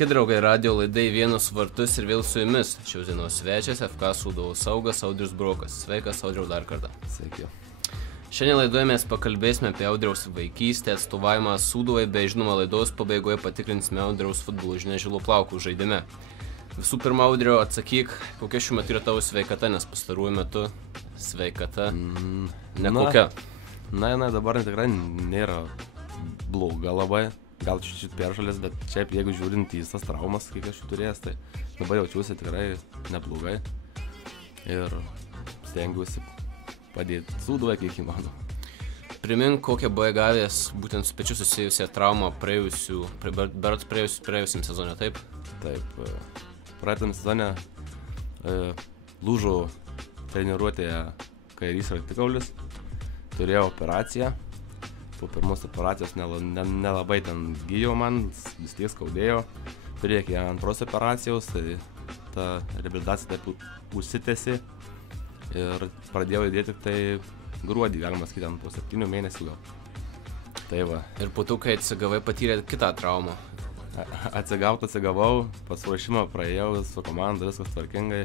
Sveiki, draugai, radio laidai Vienus vartus ir vėl su jumis. Šios dienos svečias FK Sūduvos saugas Audrius Brokas. Sveikas, Audriau, dar kartą. Sveiki. Šiandien laidoje mes pakalbėsime apie Audriaus vaikystę, atstovavimą Sūduvai, bei žinoma laidos pabaigoje patikrinsime Audriaus futbolo žinias Žilų plaukų žaidime. Visų pirma, Audriau, atsakyk, kokia šiuo metu yra tavo sveikata, nes pastaruoju metu sveikata nekokia. Na, dabar tikrai nėra bloga labai. Gal šiek peršalės, bet šiaip jeigu žiūrint į tas traumas, kiek aš jų turėjęs, tai dabar jaučiuosi tikrai neblogai ir stengiuosi padėti Sūduvai kiek įmanoma. Primink, kokią buvai gavęs būtent su pečiu susijusią traumą praėjusiam sezone, taip? Taip, praeitam sezone lūžo treniruotėje kairys raktikaulis, turėjau operaciją. Po pirmos operacijos nelabai ten gyjo man, vis tiek skaudėjo. Priekė antros operacijos, tai ta reabilitacija taip užsitęsė ir pradėjau judėti tik tai gruodį, galima sakyti, po 7 mėnesių gal. Tai va. Ir po to, kai atsigavai, patyrė kitą traumą. Atsigavau, pasiruošimą praėjau su komanda, viskas tvarkingai.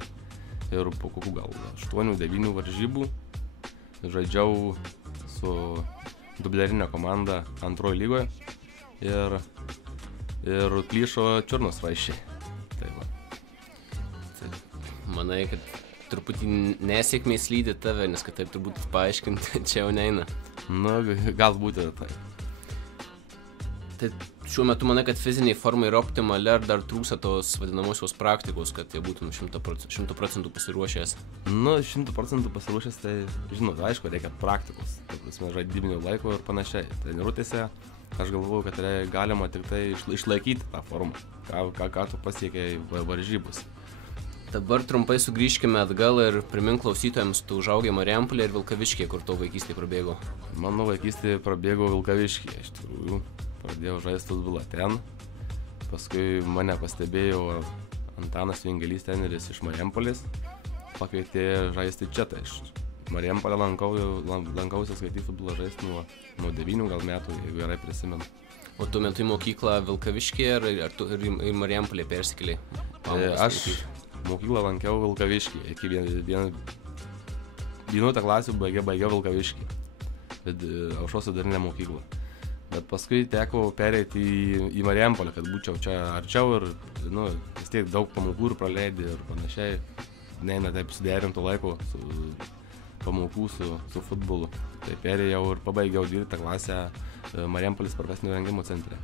Ir po kokių gal 8-9 varžybų žaidžiau su dublerinė komanda antrojo lygoje ir plyšo čiurnos raiščiai. Tai va. Manai, kad truputį nesėkmės lydi tave, nes kad taip turbūt paaiškinti čia jau neina. Nu, galbūt ir taip. Tai šiuo metu manai, kad fiziniai formai yra optimali, ar dar trūksta tos vadinamosios praktikos, kad jie būtum 100% pasiruošęs? Nu, 100% pasiruošęs, tai žinot, aišku, reikia praktikos, tai prasme žaidybinio laiko ir panašiai. Treniruotėse aš galvoju, kad galima tik tai išlaikyti tą formą, ką tu pasiekei varžybos. Dabar trumpai sugrįžkime atgal ir primink klausytojams, tu užaugė Marijampolėje ir Vilkaviškyje, kur tavo vaikystė prabėgo. Mano vaikystė prabėgo Vilkaviškyje, iš tikrųjų. Pradėjau žaisti futbolą ten, paskui mane pastebėjo Antanas Vingelys, treneris iš Marijampolės, pakvietė žaisti čia, tai iš Marijampolę lankausi skaityti futbolą žaisti nuo 9 gal metų, jeigu gerai prisimenu. O tuo metu į mokyklą Vilkaviškyje ir į Marijampolę persikėlei? Aš mokyklą lankiau Vilkaviškyje, iki 11 klasių baigiau Vilkaviškyje, aukštos vidurinę mokyklą. Bet paskui teko pereiti į Marijampolę, kad būčiau čia arčiau ir vis tiek daug pamokų ir praleidai ir panašiai. Neina taip suderinto laiko su pamokų su futbolu. Tai perėjau ir pabaigiau 12 klasę Marijampolės profesinio rengimo centre.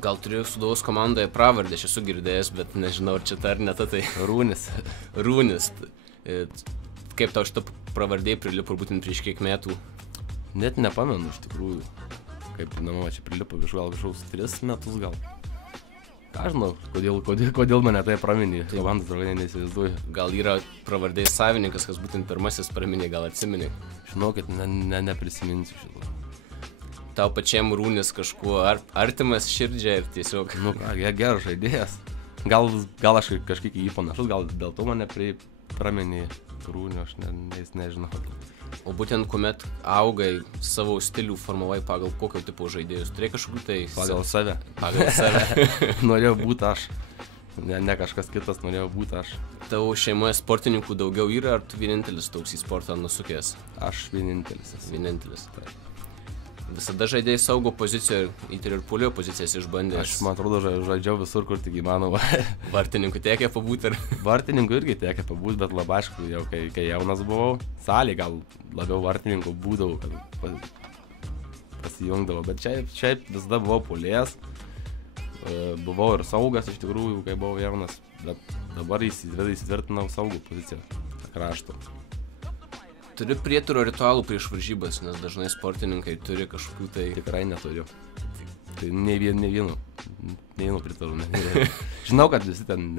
Gal turėjau Sūduvos komandoje pravardę, aš esu girdėjęs, bet nežinau, ar čia ta ar ne ta tai. Rūnis. Rūnis. Kaip tau šitą pravardė prilipo būtent prieš kiek metų? Net nepamenu iš tikrųjų. Kaip namo čia prilipo kažkoks 3 metus gal. Ką žinau, kodėl mane tai praminė, komandos draugai neįsivaizduoju. Gal yra pravardės savininkas, kas būtent pirmasis praminė, gal atsimeni? Žinokit, neprisiminsiu šito. Tau pačiam Rūnis kažkuo artimas širdžiai ir tiesiog... Nu ką, geras žaidėjas. Gal aš kažkiek jį panašus, gal dėl to mane praminė Rūnio, aš nežinau. O būtent kuomet augai savo stilių formavai pagal kokio tipo žaidėjus? Turėjai kažkokių tai... Pagal save. Pagal save. Norėjau būti aš. Ne kažkas kitas, norėjau būti aš. Tavo šeimoje sportininkų daugiau yra, ar tu vienintelis toks į sportą nusukęs? Aš vienintelis. Vienintelis. Visada žaidėjai saugo pozicijoje ir puolėjo pozicijas išbandė. Aš, man atrodo, žaidžiau visur, kur tik įmanoma. Vartininkų tekė pabūti ir... Vartininkų irgi tekė pabūti, bet labai aišku, jau kai jaunas buvau, salėje gal labiau vartininkų būdavau, kad pasijungdavau. Bet šiaip visada buvau puolėjas, buvau ir saugas iš tikrųjų, kai buvau jaunas, bet dabar įsitvirtinau saugų poziciją krašto. Turi prieturo ritualų prieš varžybas, nes dažnai sportininkai turi kažkokių tai... Tikrai neturiu. Tai nei vienu prietaru. Žinau, kad visi ten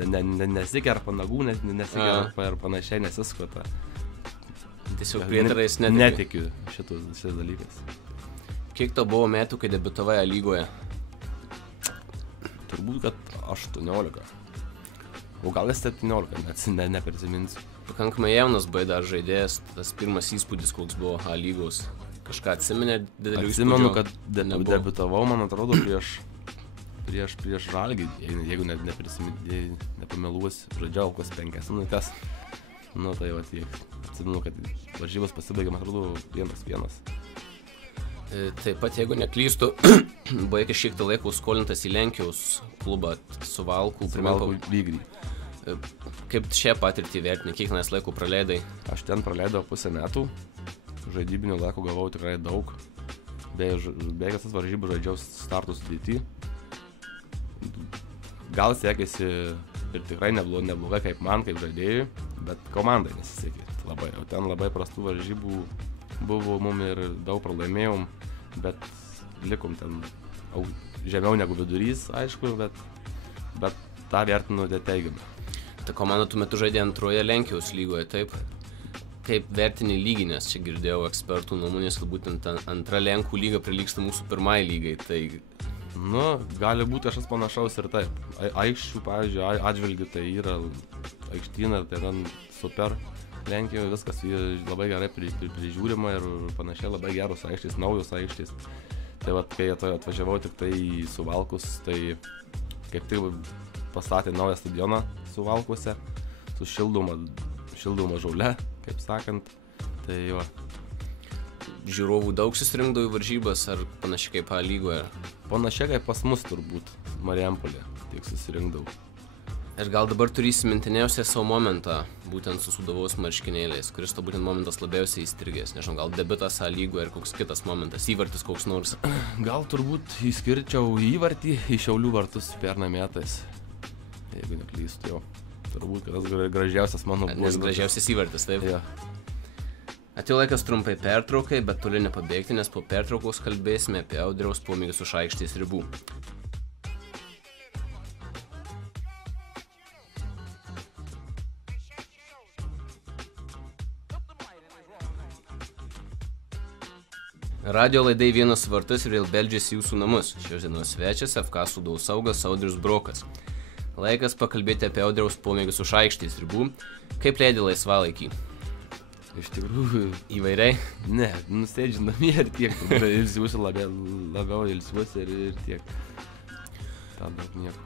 nesikerpa nagų, nesikerpa ir panašiai nesiskota. Tiesiog prietarais netikiu šitais dalykais. Kiek tau buvo metų, kai debiutavai A lygoje? Turbūt, kad 18. O gal 17, neprisiminsiu. Pakankamai jaunas buvai dar žaidėjas, tas pirmas įspūdis, koks buvo A lygos. Kažką atsiminė didelių įspūdžių? Atsimenu, kad debiutavau, man atrodo, prieš prieš Žalgirį, jeigu nepameluosiu, žaidžiau kokias 5 minutės. Nu tai va tiek. Atsimenu, kad varžybos pasibaigė, man atrodo, 1-1. Taip pat, jeigu neklystu, buvo kažkiek tai laiko skolintas į Lenkijos klubą Suvalkų Vigrį. Kaip šią patirtį vertini, kiek tenais laiko praleidai? Aš ten praleidau pusę metų, žaidybinio laiko gavau tikrai daug. Beje, tas varžybų žaidžiau startų sudėtį. Gal sekėsi ir tikrai neblogai kaip man, kaip žaidėjui, bet komandai nesisekė labai. O ten labai prastų varžybų buvo mum ir daug pralaimėjom, bet likom ten žemiau negu vidurys, aišku, bet tą vertinu teigiamai. Ta komanda tuo metu žaidė antroje Lenkijos lygoje, taip? Kaip vertini lygį, nes čia girdėjau ekspertų nuomonės, kad būtent antra Lenkų lyga prilygsta mūsų pirmai lygai, tai... Nu, gali būti kažkas panašaus ir taip. Aikščių, pavyzdžiui, atžvilgių tai yra aikštyna, tai ten super Lenkijoje, viskas labai gerai prižiūrima ir panašiai labai geros aikštės, naujos aikštės. Tai vat, kai atvažiavau tik tai į Suvalkus, tai kaip tik pastatė naują stadioną Suvalkuose su šildoma žaule, kaip sakant. Tai jo. Žiūrovų daug susirinkdavo į varžybas ar panašiai kaip A lygoje? Panašiai kaip pas mus turbūt, Marijampolė, tiek susirinkdavau. Ir gal dabar turi įsimintiniausią savo momentą, būtent su Sūduvos marškinėliais, kuris to būtent momentas labiausiai įstrigęs, nežinau, gal debiutas A lygoje ir koks kitas momentas, įvartis koks nors? Gal turbūt išskirčiau įvartį į Šiaulių vartus pernai metais, jeigu neklystu jau. Turbūt tas gražiausias mano buvo. Nes gražiausias įvartis, taip? Ja. Atėjo laikas trumpai pertraukai, bet toli nepabėgti, nes po pertraukos kalbėsime apie Audriaus pomėgius už aikštės ribų. Radio laidai Vienas vartas ir vėl beldžiasi jūsų namus. Šios dienos svečias FK Sūduvos saugas Audrius Brokas. Laikas pakalbėti apie Audriaus pomėgius už aikštės ribų. Kaip leidi laisvalaikį? Iš tikrųjų... Įvairiai? Ne, nusėdžiu namie ir tiek. Ilsiuosi labiau ilsiuosi ir tiek. Ta daug nieko.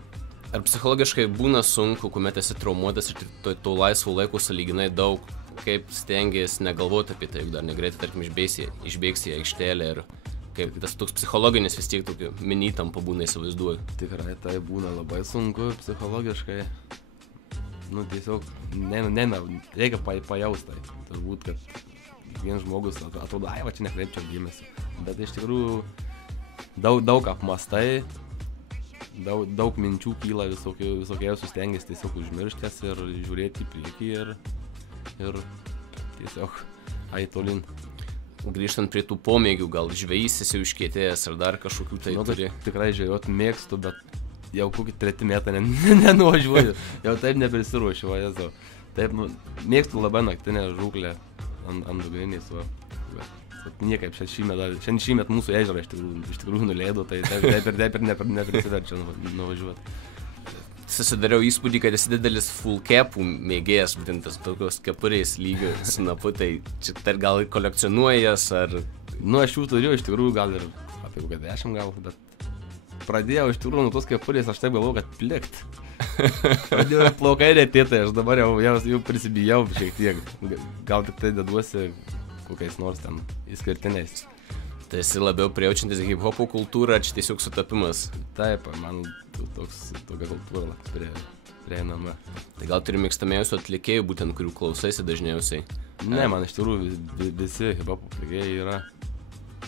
Ar psichologiškai būna sunku, kuomet esi traumuotas ir to laisvo laiko sąlyginai daug? Kaip stengiasi negalvoti apie tai, juk dar negreitai, tarkim, išbėgsi į aikštelę ir kaip tas toks psichologinis vis tiek tokiu mini-įtampa būna, įsivaizduoju. Tikrai tai būna labai sunku psichologiškai. Nu, tiesiog, reikia pajaust tai. Turbūt, kad kiekvienas žmogus atrodo, va čia nekreipčiau dėmesio. Bet iš tikrųjų daug apmastai, daug minčių kyla visokiausių stengiasi tiesiog užmirštės ir žiūrėti į priekį ir tiesiog tolin. Grįžtant prie tų pomėgių, gal žvejys esi užkietėjęs ar dar kažkokių tai turi? Tikrai žvejot mėgstu, bet jau kokį 3 metą nenuvažiuoju, jau taip neprisiruošiu, vajezu. Taip, mėgstu labai naktinę žūklę ant dugniniais, niekaip šiandien šįmet mūsų ežerą iš tikrųjų nuleido, tai taip ir neprisiverčia nuvažiuoti. Susidariau įspūdį, kad esi didelis full capų mėgėjas, būtent tas tokios kepurės lygio snapu, tai čia gal kolekcionuojas ar... Nu, aš jų turiu iš tikrųjų gal ir apie kokią 10 gal, bet pradėjau iš tikrųjų nuo tos kepurės, aš taip galvoju, kad plikt. Pradėjau plaukai retėtai, aš dabar jau prisibijau šiek tiek, gal tik tai deduosi kokiais nors ten išskirtiniais. Tai esi labiau prijaučiantis hip-hopo kultūrą, ar čia tiesiog sutapimas? Taip, man tokia kultūra prieinama. Tai gal turi mėgstamiausių atlikėjų, būtent kurių klausaisi dažniausiai? Ne, man iš tikrųjų visi hip-hopo atlikėjai yra,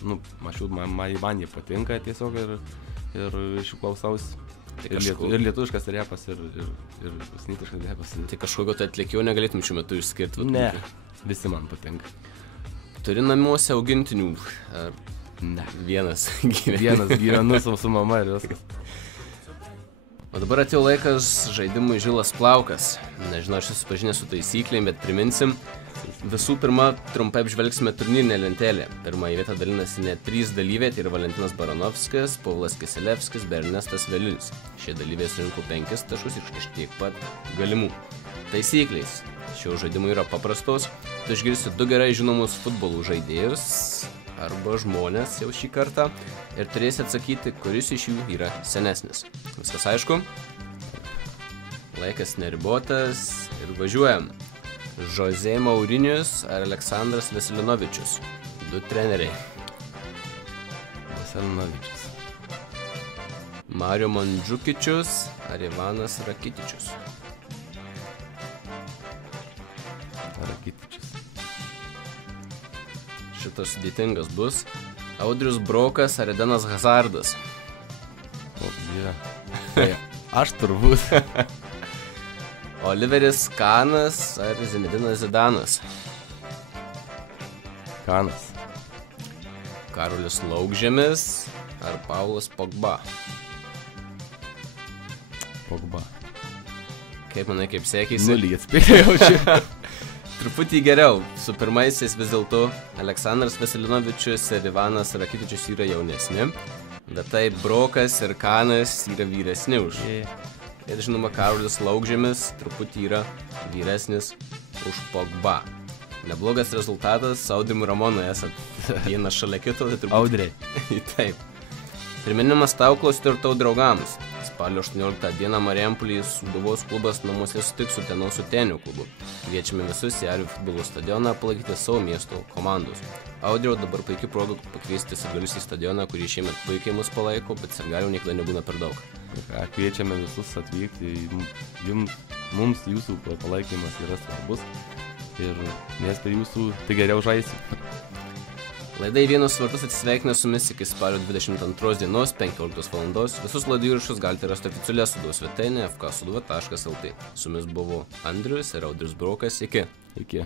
man jie patinka tiesiog ir iš jų klausausi. Ir lietuviškas repas, ir usnitiškas repas. Tai kažkokio tai atlikėjo negalėtum šiuo metu išskirti? Ne, visi man patinka. Turi namuose augintinių? Ne. Vienas gyvenu su mama ir viskas. O dabar atėjo laikas žaidimui Žilas plaukas. Nežinau, aš susipažinęs su taisyklėm, bet priminsim. Visų pirma, trumpai apžvelgsime turnyrinę lentelę. Pirmąją vietą dalinasi net 3 dalyviai, tai yra Valentinas Baranovskis, Povlas Kiselevskis bei Ernestas Velinis. Šie dalyviai surinko 5 taškus iš tiek pat galimų. Taisyklės šio žaidimo yra paprastos. Tu išgirsi 2 gerai žinomus futbolų žaidėjus, arba žmonės jau šį kartą ir turėsi atsakyti, kuris iš jų yra senesnis. Viskas aišku? Laikas neribotas ir važiuojam. Jose Mourinhos ar Aleksandras Veselinovičius? 2 treneriai. Veselinovičius. Mario Mandžukičius ar Ivanas Rakitičius? Rakitičius. Šitas sudėtingas bus. Audrius Brokas ar Edenas Hazardas? O, dieve. Tai aš turbūt. Oliveris Kanas ar Zinedinas Zidanas? Kanas. Karolis Laukžemis ar Paulas Pogba? Pogba. Kaip manai, kaip sekėsi? Nulį atspėjau čia. Truputį geriau. Su pirmaisiais vis dėlto Aleksandras Veselinovičius ir Ivanas Rakitičius yra jaunesni, bet tai Brokas ir Kanas yra vyresni už. Ir žinoma, Karolis Laukžemis truputį yra vyresnis už Pogba. Neblogas rezultatas, Audrimu Ramonu esat vienas šalia kito. Tai Audriai. Taip. Priminimas tau klausytojų ir tau draugams. Spalio 18 dieną Marijampolėje Sūduvos klubas namuose sutiks su Utenos Utenių klubu. Kviečiame visus į Arių futbolo stadioną palaikyti savo miesto komandos. Audriau, dabar puikiai proga pakviesti sirgalius į stadioną, kurį šiemet puikiai mus palaiko, bet sirgalių niekada nebūna per daug. Kviečiame visus atvykti, mums jūsų palaikymas yra svarbus ir mes per jūsų tai geriau žaisim. Laidai Vienos vartus atsisveikina su jumis iki spalio 22 dienos 15 val. Visus laidų įrašus galite rasti oficialioje Sūduvos svetainėje fksūduva.lt. Su jumis buvo Andrius ir Audrius Brokas. Iki. Iki.